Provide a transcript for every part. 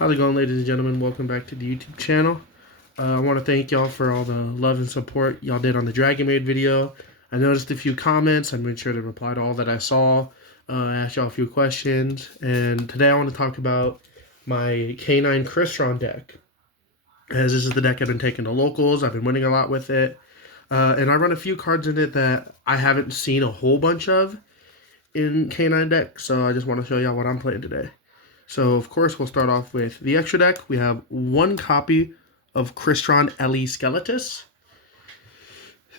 How's it going, ladies and gentlemen? Welcome back to the YouTube channel. I want to thank y'all for all the love and support y'all did on the Dragon Maid video. I noticed a few comments. I made sure to reply to all that I saw. Ask y'all a few questions. And today I want to talk about my K9 Crystron deck. As this is the deck I've been taking to locals. I've been winning a lot with it. And I run a few cards in it that I haven't seen a whole bunch of in K9 deck. So I just want to show y'all what I'm playing today. So, of course, we'll start off with the extra deck. We have one copy of Crystron Ellie Skeletus.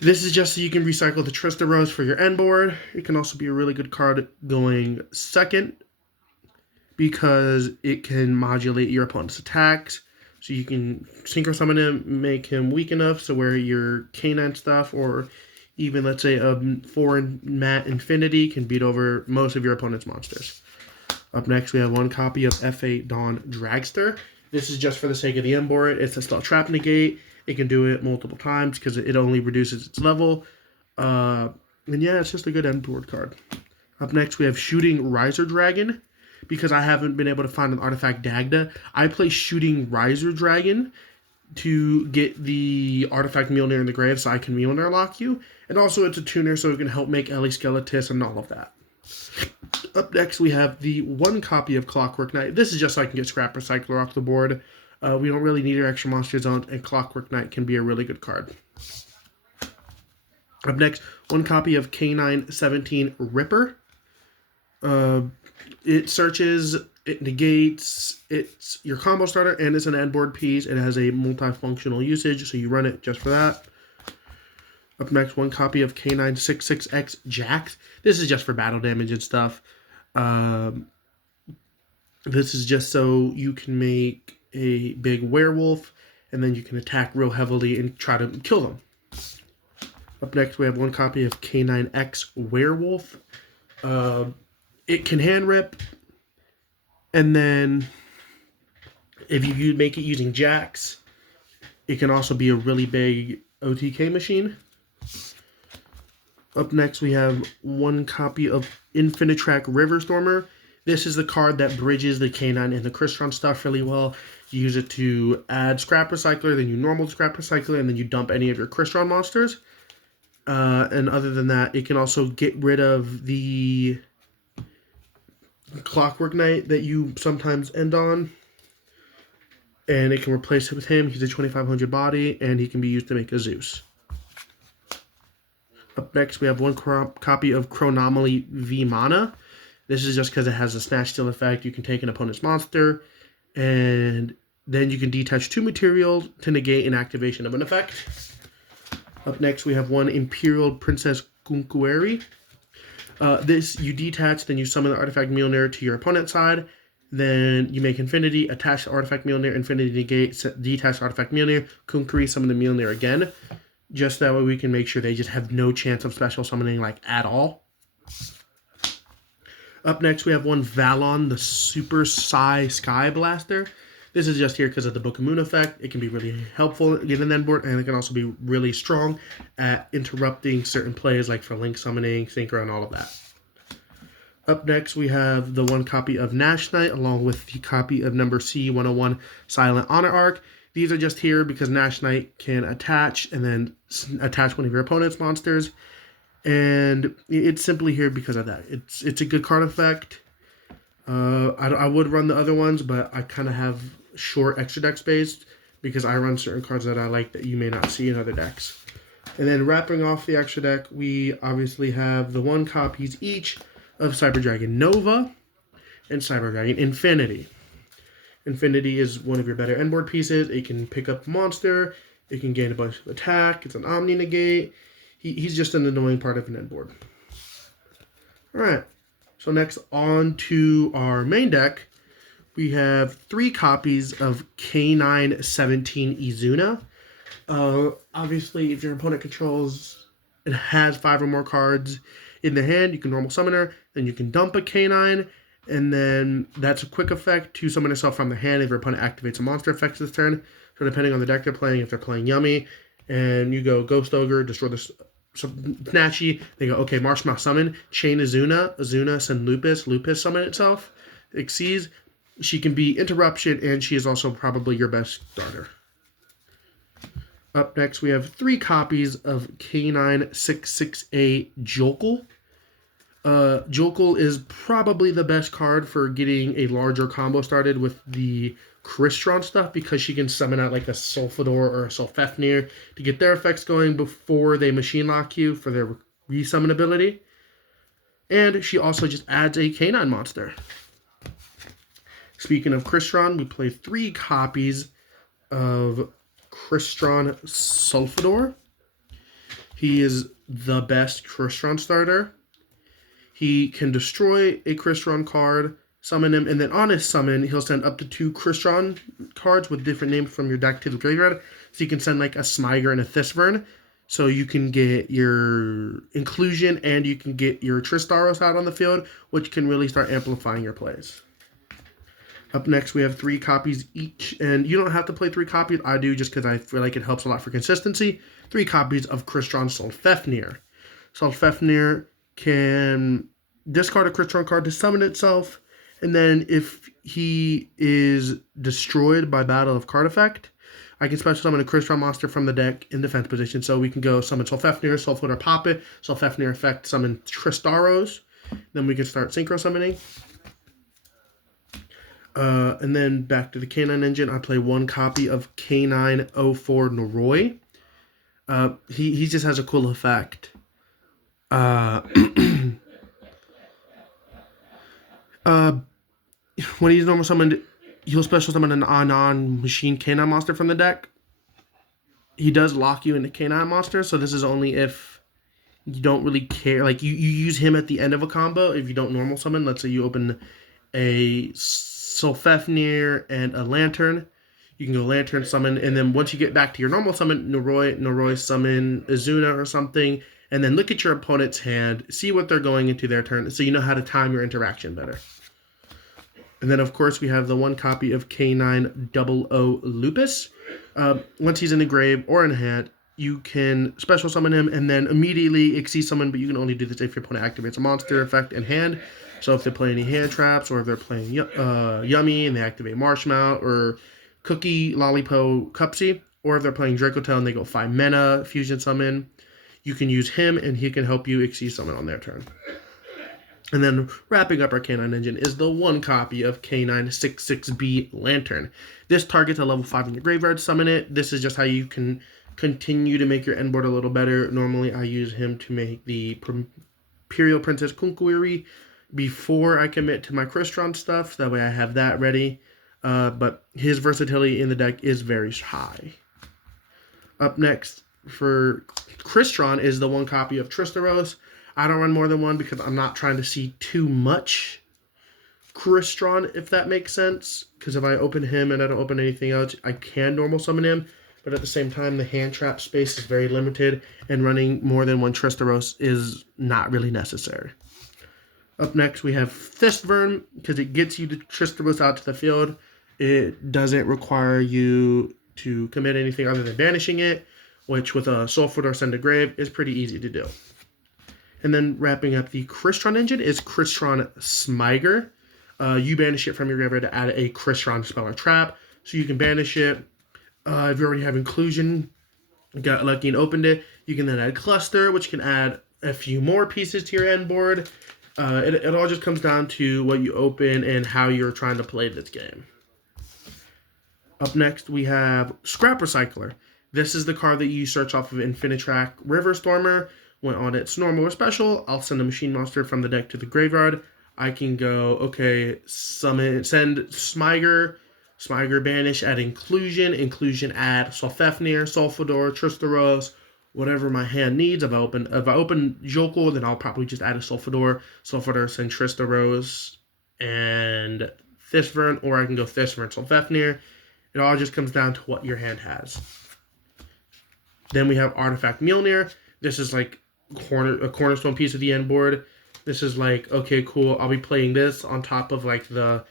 This is just so you can recycle the Trista Rose for your end board. It can also be a really good card going second because it can modulate your opponent's attacks. So you can synchro summon him, make him weak enough so where your K9 stuff or even, let's say, a 4-mat Infinity can beat over most of your opponent's monsters. Up next, we have one copy of F8 Dawn Dragster. This is just for the sake of the end board. It's a spell trap negate. It can do it multiple times because it only reduces its level. And yeah, it's just a good end board card. Up next, we have Shooting Riser Dragon. Because I haven't been able to find an artifact Dagda, I play Shooting Riser Dragon to get the artifact Mjolnir in the grave so I can Mjolnir lock you. And also it's a tuner so it can help make Ellie Skeletus and all of that. Up next, we have the one copy of Clockwork Knight. This is just so I can get Scrap Recycler off the board. We don't really need your extra monster zone, and Clockwork Knight can be a really good card. Up next, one copy of K9 17 Ripper. It searches, it negates, it's your combo starter, and it's an end board piece. It has a multifunctional usage, so you run it just for that. Up next, one copy of K9 66X Jax. This is just for battle damage and stuff. This is just so you can make a big werewolf, and then you can attack real heavily and try to kill them. Up next, we have one copy of K9X Werewolf. It can hand rip, and then if you make it using Jax, it can also be a really big OTK machine. Up next, we have one copy of Infinitrack Riverstormer. This is the card that bridges the K9 and the Crystron stuff really well. You use it to add Scrap Recycler, then you normal Scrap Recycler, and then you dump any of your Crystron monsters. And other than that, it can also get rid of the Clockwork Knight that you sometimes end on. And it can replace it with him. He's a 2500 body, and he can be used to make a Zeus. Up next, we have one copy of Chronomaly V Mana. This is just because it has a Snatch Steal effect. You can take an opponent's monster, and then you can detach 2 materials to negate an activation of an effect. Up next, we have one Imperial Princess Gunkueri. This, you detach, then you summon the artifact Mjolnir to your opponent's side. Then you make Infinity, attach the artifact Mjolnir, Infinity negate, detach artifact Mjolnir, Gunkueri, summon the Mjolnir again. Just that way we can make sure they just have no chance of special summoning, like, at all. Up next, we have one Valon, the Super Psy Sky Blaster. This is just here because of the Book of Moon effect. It can be really helpful in an end board, and it can also be really strong at interrupting certain plays, like for Link Summoning, Synchro, and all of that. Up next, we have the one copy of Nash Knight, along with the copy of number C101 Silent Honor Arc. These are just here because Nash Knight can attach and then attach one of your opponent's monsters. And it's simply here because of that. It's a good card effect. I would run the other ones, but I kind of have short extra deck space because I run certain cards that I like that you may not see in other decks. And then wrapping off the extra deck, we obviously have the one copies each of Cyber Dragon Nova and Cyber Dragon Infinity. Infinity is one of your better end board pieces. It can pick up a monster. It can gain a bunch of attack. It's an Omni Negate. He's just an annoying part of an end board. Alright, so next on to our main deck. We have 3 copies of K9 17 Izuna. Obviously, if your opponent controls and has 5 or more cards in the hand, you can normal summon her. Then you can dump a K9. And then that's a quick effect to summon yourself from the hand if your opponent activates a monster effect this turn. So depending on the deck they're playing, if they're playing Yummy, and you go Ghost Ogre, destroy the Snatchy, they go, okay, Marshmallow summon, chain Azuna, send Lupus, summon itself, exceeds, She can be interruption, and she is also probably your best starter. Up next, we have 3 copies of K9 66A Jokel. Jokel is probably the best card for getting a larger combo started with the Crystron stuff, because she can summon out like a Sulfador or a Sulfefnir to get their effects going before they machine lock you for their resummon ability. And she also just adds a K9 monster. Speaking of Crystron, we play 3 copies of Crystron Sulfador. He is the best Crystron starter. He can destroy a Crystron card, summon him, and then on his summon, he'll send up to 2 Crystron cards with different names from your deck to the graveyard. So you can send like a Smiger and a Thisvern. So you can get your Inclusion and you can get your Tristaros out on the field, which can really start amplifying your plays. Up next, we have 3 copies each, and you don't have to play 3 copies. I do just because I feel like it helps a lot for consistency. 3 copies of Crystron Sulfefnir. Sulfefnir can discard a Crystron card to summon itself, and then if he is destroyed by battle of card effect, I can special summon a Crystron monster from the deck in defense position. So we can go summon Sulfefnir, Sulfador, pop it, Sulfefnir effect, summon Tristaros. Then we can start synchro summoning. And then back to the K9 engine, I play 1 copy of K904 Noroi. He just has a cool effect. When he's normal summoned, he'll special summon an non-machine K9 monster from the deck. He does lock you into K9 monster, so this is only if you don't really care. Like, you use him at the end of a combo if you don't normal summon. Let's say you open a Sulfefnir and a Lantern. You can go Lantern summon, and then once you get back to your normal summon, Noroi summon Azuna or something, and then look at your opponent's hand, see what they're going into their turn, so you know how to time your interaction better. And then, of course, we have the 1 copy of K900 Lupus. Once he's in the grave or in hand, you can special summon him and then immediately Xyz summon, but you can only do this if your opponent activates a monster effect in hand. So if they play any hand traps, or if they're playing Yummy and they activate Marshmallow or Cookie, Lollipo, Cupsy, or if they're playing Dracotail and they go 5 mana fusion summon, you can use him and he can help you Xyz summon on their turn. And then wrapping up our K9 engine is the 1 copy of K966B Lantern. This targets a level 5 in your graveyard, summon it. This is just how you can continue to make your end board a little better. Normally I use him to make the Imperial Princess Kunkuiri before I commit to my Crystron stuff. So that way I have that ready. But his versatility in the deck is very high. Up next for Crystron is the 1 copy of Tristaros. I don't run more than 1 because I'm not trying to see too much Crystron, if that makes sense. Because if I open him and I don't open anything else, I can normal summon him. But at the same time, the hand trap space is very limited, and running more than 1 Tristaros is not really necessary. Up next, we have Thisvern, because it gets you to Tristaros out to the field. It doesn't require you to commit anything other than banishing it, which with a Sulfador Send to Grave is pretty easy to do. And then wrapping up the Crystron engine is Crystron Smiger. You banish it from your graveyard to add a Crystron spell or trap. So you can banish it. If you already have Inclusion, got lucky and opened it, you can then add Cluster, which can add a few more pieces to your end board. It all just comes down to what you open and how you're trying to play this game. Up next, we have Scrap Recycler. This is the card that you search off of Infinitrack River Stormer. When on its normal or special, I'll send a machine monster from the deck to the graveyard. I can go, okay, send Smiger, banish, add Inclusion, add Sulfefnir, Sulfador, Tristaros, whatever my hand needs. If I open Jokel, then I'll probably just add a Sulfador, send Tristaros, and Thisvern, or I can go Thisvern, Sulfefnir. It all just comes down to what your hand has. Then we have Artifact Mjolnir. This is like a cornerstone piece of the end board. This is like, okay, cool, I'll be playing this on top of like the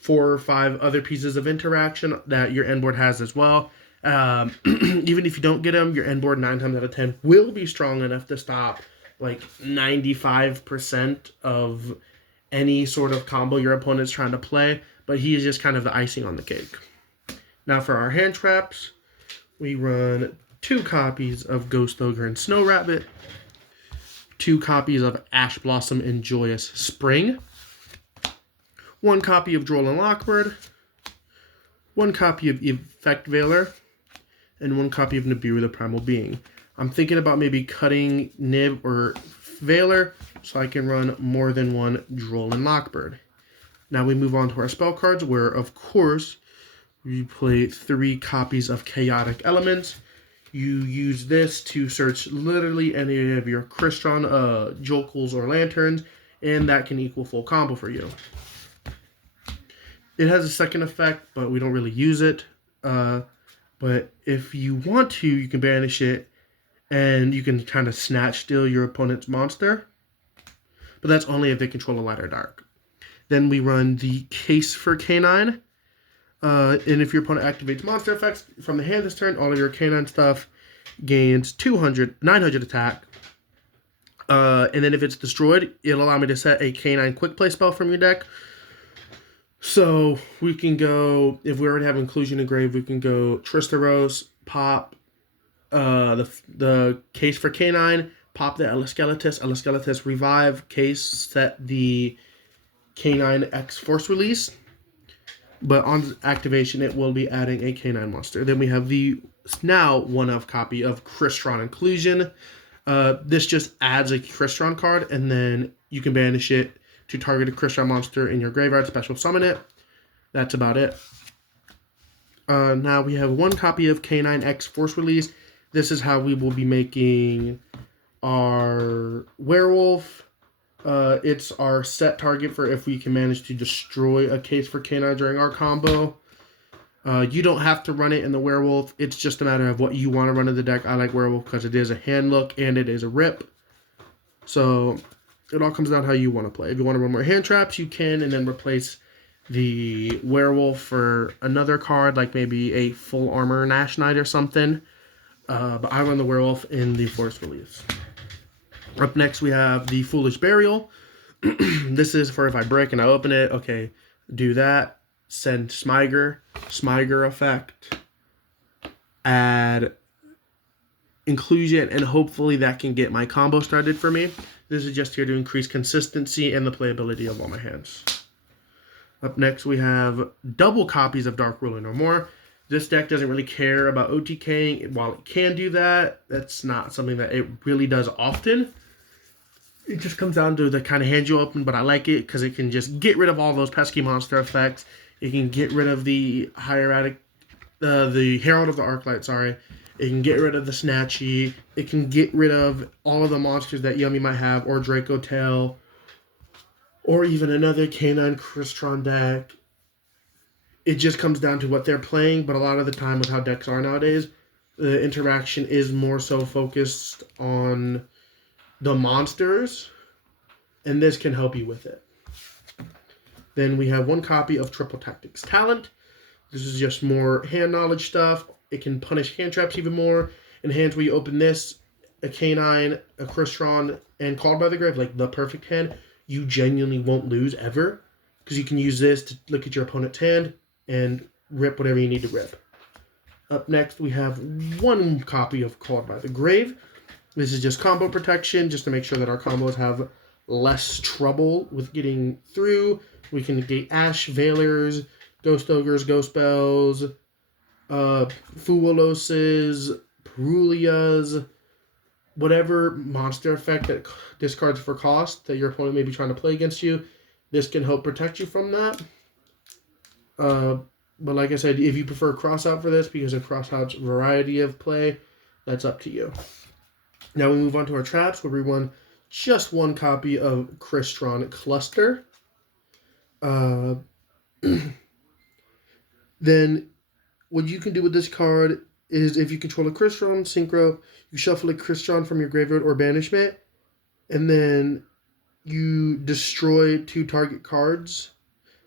4 or 5 other pieces of interaction that your end board has as well. Even if you don't get them, your end board 9 times out of 10 will be strong enough to stop like 95% of any sort of combo your opponent's trying to play. but he is just kind of the icing on the cake. Now for our hand traps, we run 2 copies of Ghost Ogre and Snow Rabbit, 2 copies of Ash Blossom and Joyous Spring, 1 copy of Droll and Lockbird, 1 copy of Effect Veiler, and 1 copy of Nibiru the Primal Being. I'm thinking about maybe cutting Nib or Veiler so I can run more than 1 Droll and Lockbird. Now we move on to our spell cards, where of course we play 3 copies of Chaotic Elements. You use this to search literally any of your Crystron, Jokels, or Lanterns, and that can equal full combo for you. It has a second effect, but we don't really use it. But if you want to, you can banish it, and you can kind of snatch steal your opponent's monster. But that's only if they control a light or dark. Then we run the Case for K9. And if your opponent activates monster effects from the hand this turn, all of your K9 stuff gains 900 attack. And then if it's destroyed, it'll allow me to set a K9 quick play spell from your deck. So we can go, if we already have Inclusion Engraved, we can go Tristaros, pop the Case for K9, pop the Eleskeletus, revive, Case, set the K9 X Force Release. But on activation, it will be adding a K9 monster. Then we have the now 1-of copy of Crystron Inclusion. This just adds a Crystron card, and then you can banish it to target a Crystron monster in your graveyard, special summon it. That's about it. Now we have 1 copy of K9 X Force Release. This is how we will be making our Werewolf. It's our set target for if we can manage to destroy a Case for K9 during our combo. You don't have to run it in the Werewolf. It's just a matter of what you want to run in the deck. I like Werewolf because it is a hand look and it is a rip. So it all comes down to how you want to play. If you want to run more hand traps, you can, and then replace the Werewolf for another card, like maybe a full armor Nash Knight or something. But I run the Werewolf in the Force Release. Up next, we have the Foolish Burial. This is for if I break and I open it. Okay, do that. Send Smyger effect. Add Inclusion, and hopefully that can get my combo started for me. This is just here to increase consistency and the playability of all my hands. Up next, we have double copies of Dark Ruler No More. This deck doesn't really care about OTKing. While it can do that, that's not something that it really does often. It just comes down to the kind of hand you open, but I like it because it can just get rid of all those pesky monster effects. It can get rid of the hieratic, the Herald of the Arclight, sorry. It can get rid of the Snatchy. It can get rid of all of the monsters that Yummy might have, or Draco Tail, or even another K9 Crystron deck. It just comes down to what they're playing, but a lot of the time with how decks are nowadays, the interaction is more so focused on the monsters, and this can help you with it. Then we have 1 copy of Triple Tactics Talent. This is just more hand knowledge stuff. It can punish hand traps even more. In hands where you open this, a K9, a Crystron, and Called by the Grave, like the perfect hand, you genuinely won't lose ever, because you can use this to look at your opponent's hand and rip whatever you need to rip. Up next, we have 1 copy of Called by the Grave. This is just combo protection, just to make sure that our combos have less trouble with getting through. We can negate Ash, Veilers, Ghost Ogres, Ghost Bells, Fuwaloses, Perulias, whatever monster effect that discards for cost that your opponent may be trying to play against you. This can help protect you from that. But like I said, if you prefer Crossout for this, because of Crossout's variety of play, that's up to you. Now we move on to our traps, where we run just 1 copy of Crystron Cluster. Then what you can do with this card is, if you control a Crystron Synchro, you shuffle a Crystron from your graveyard or banishment, and then you destroy 2 target cards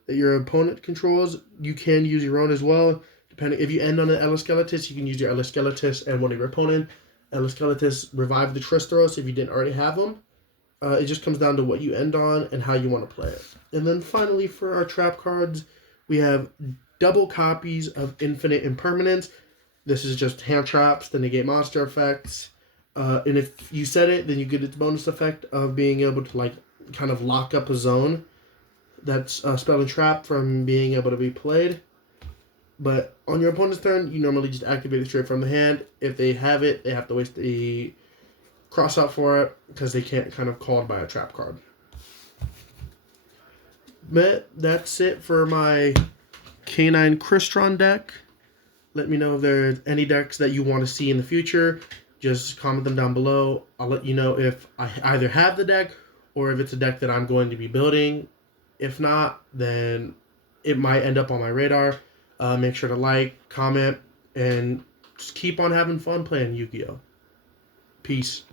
that your opponent controls. You can use your own as well. Depending, if you end on an Eleskeletus, you can use your Eleskeletus and one of your opponent. Eleskeletus revive the Tristaros if you didn't already have them. It just comes down to what you end on and how you want to play it. And then finally, for our trap cards, We have double copies of Infinite Impermanence. This is just hand traps to negate monster effects. And if you set it, then you get its bonus effect of being able to like kind of lock up a zone that's spell and trap from being able to be played. But on your opponent's turn, you normally just activate it straight from the hand. If they have it, they have to waste the cross out for it because they can't kind of called by a trap card. But that's it for my K9 Crystron deck. Let me know if there's any decks that you want to see in the future. Just comment them down below. I'll let you know if I either have the deck or if it's a deck that I'm going to be building. If not, then it might end up on my radar. Make sure to like, comment, and just keep on having fun playing Yu-Gi-Oh! Peace.